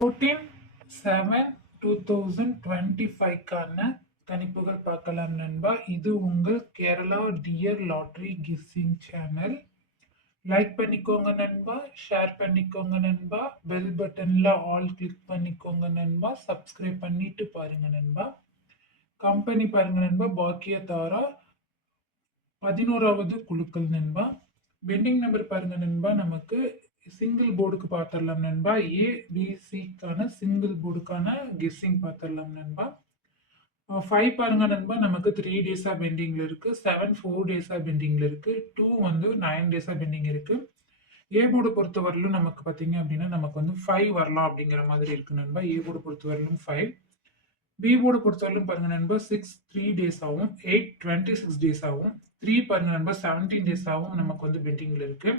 14/7/2025க்கான கணிப்புகள் பார்க்கலாம் நண்பா. இது உங்கள் Kerala dear lottery kissing channel. Like பண்ணிக்கோங்க நண்பா, ஷேர் பண்ணிக்கோங்க நண்பா, பெல் பட்டன்ல ஆல் கிளிக் பண்ணிக்கோங்க நண்பா, சப்ஸ்கிரைப் பண்ணிட்டு பாருங்க நண்பா. கம்பெனி பாருங்க நண்பா, பாக்கியதாரா 11வது குழுக்கள் நண்பா. பெண்டிங் நம்பர் பாருங்க நண்பா, நமக்கு சிங்கிள் போர்டுக்கு பார்த்துடலாம் நண்பா. ஏபிசிக்கான சிங்கிள் போர்டுக்கான கெஸ்ஸிங் பார்த்துடலாம் நண்பா. 5 பாருங்க நண்பா, நமக்கு 3 டேஸா பெண்டிங்ல இருக்கு. 7 4 டேஸா பெண்டிங்ல இருக்கு. 2 வந்து 9 டேஸா பெண்டிங் இருக்கு. ஏ போர்டு பொறுத்தவரையிலும் நமக்கு பார்த்தீங்க அப்படின்னா நமக்கு வந்து 5 வரலாம் அப்படிங்கிற மாதிரி இருக்கு நண்பா. ஏ போர்டு பொறுத்தவரையிலும் 5. பி போர்டு பொறுத்தவரையிலும் பாருங்க நண்பா 6 3 டேஸ் ஆகும். 8 26 டேஸ் ஆகும். 3 பாருங்க நண்பா 17 டேஸ் ஆகும் நமக்கு வந்து பெண்டிங்ல இருக்கு.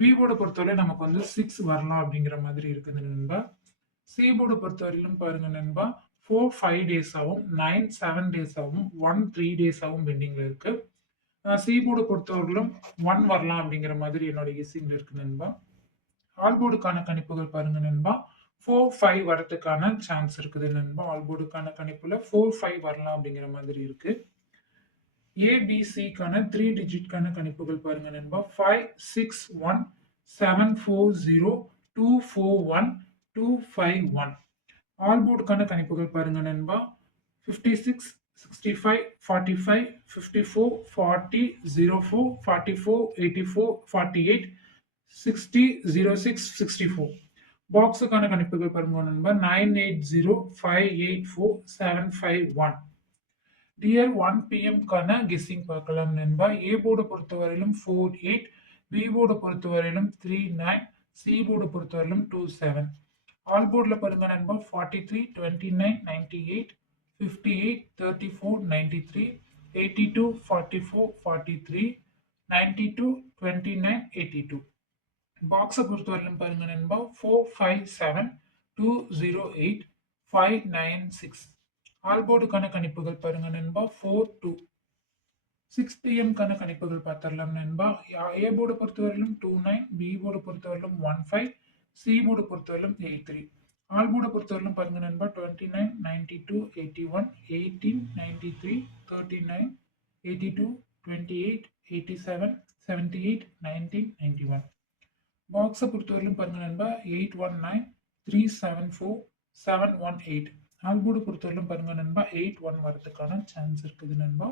பி போர்டை பொறுத்தவரை நமக்கு வந்து 6 வரலாம் அப்படிங்கிற மாதிரி இருக்குது நண்பா. சி போர்டை பொறுத்தவரையிலும் பாருங்க நண்பா 4 5 டேஸ் ஆகும். 9 7 டேஸ் ஆகும். 1 3 டேஸ் ஆகும் பெண்டிங்ல இருக்கு. சி போர்டை பொறுத்தவரையிலும் 1 வரலாம் அப்படிங்கிற மாதிரி என்னோட கெஸ்ஸிங்ல இருக்கு நண்பா. ஆல் போர்டுக்கான கணிப்புகள் பாருங்க நண்பா 4 5 வரதுக்கான சான்ஸ் இருக்குது நண்பா. ஆல் போர்டுக்கான கணிப்புல 4 5 வரலாம் அப்படிங்கிற மாதிரி இருக்கு. ஏபிசிக்கான 3 டிஜிட்கான கணிப்புகள் பாருங்க நண்பா 5 6 1 7 4 0 2 4 1 2 5 1. ஆல் போர்டுக்கான கணிப்புகள் பாருங்க நண்பா 56 65 45 54 40 04 44 84 48 60 06 64. பாக்ஸுக்கான கணிப்புகள் பாருங்க நண்பா 980 584 751. டியர் 1 பிஎம்க்கான கெஸ்ஸிங் பார்க்கலாம் நண்பா. ஏ போர்டை பொறுத்தவரையிலும் 4 8, பி போர்டை பொறுத்தவரையிலும் 3 9, சி போர்டை பொறுத்தவரையிலும் 2 7. ஆல் போர்டில் பாருங்க நண்பா 43 29 98 58 34 93 82 44 43 92 29 82. பாக்ஸை பொறுத்தவரையிலும் பாருங்க நண்பா 4 5 7 2 0 8 5 9 6. ஆல் போர்டுக்கான கணிப்புகள் பாருங்க நண்பா 4 2. 6 பிஎம்க்கான கணிப்புகள் பார்த்துடலாம் நண்பா. ஏ போர்டு பொறுத்தவரையிலும் 2 9, பி போர்டு பொறுத்தவரையிலும் 1 5, சி போர்டு பொறுத்தவரையிலும் 8 3. ஆல் போர்டு பொறுத்தவரையிலும் பாருங்க நண்பா 29 92 81 18 93 39 82 28 87 78 19 91. பாக்ஸை பொறுத்தவரையிலும் பாருங்க நண்பா 819 374 718. ஆல் போர்டு பொறுத்தவரையிலும் பாருங்க நண்பா 8 1 வரதுக்கான சான்ஸ் இருக்குது நண்பா.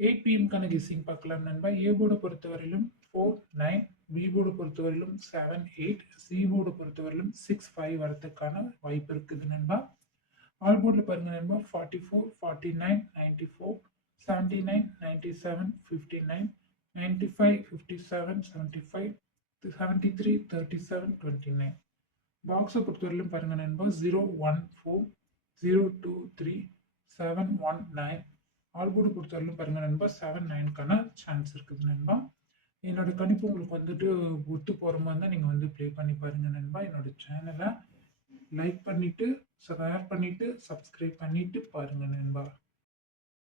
8 பிஎம்க்கான கெஸ்ஸிங் பார்க்கலாம் நண்பா. ஏ போர்டை பொறுத்தவரையிலும் 4 9, பி போர்டை பொறுத்தவரையிலும் 7 8, சி போர்டை பொறுத்தவரையிலும் 6 5 வரதுக்கான வாய்ப்பு இருக்குது நண்பா. ஆல் போர்டில் பாருங்க நண்பா 44 49 94 79 97 59 95 57 75 73 37 29. பாக்ஸை பொறுத்தவரையிலும் பாருங்க நண்பா 014 023 719. ஆல் போர்டு பொறுத்தவரையிலும் பாருங்க நண்பா 7 9க்கான சான்ஸ் இருக்குது நண்பா. என்னோட கணிப்பு உங்களுக்கு வந்துட்டு ஒத்து போகிற மாதிரி தான் நீங்கள் வந்து ப்ளே பண்ணி பாருங்க நண்பா. என்னோட சேனலை லைக் பண்ணிட்டு ஷேர் பண்ணிட்டு சப்ஸ்கிரைப் பண்ணிட்டு பாருங்க நண்பா.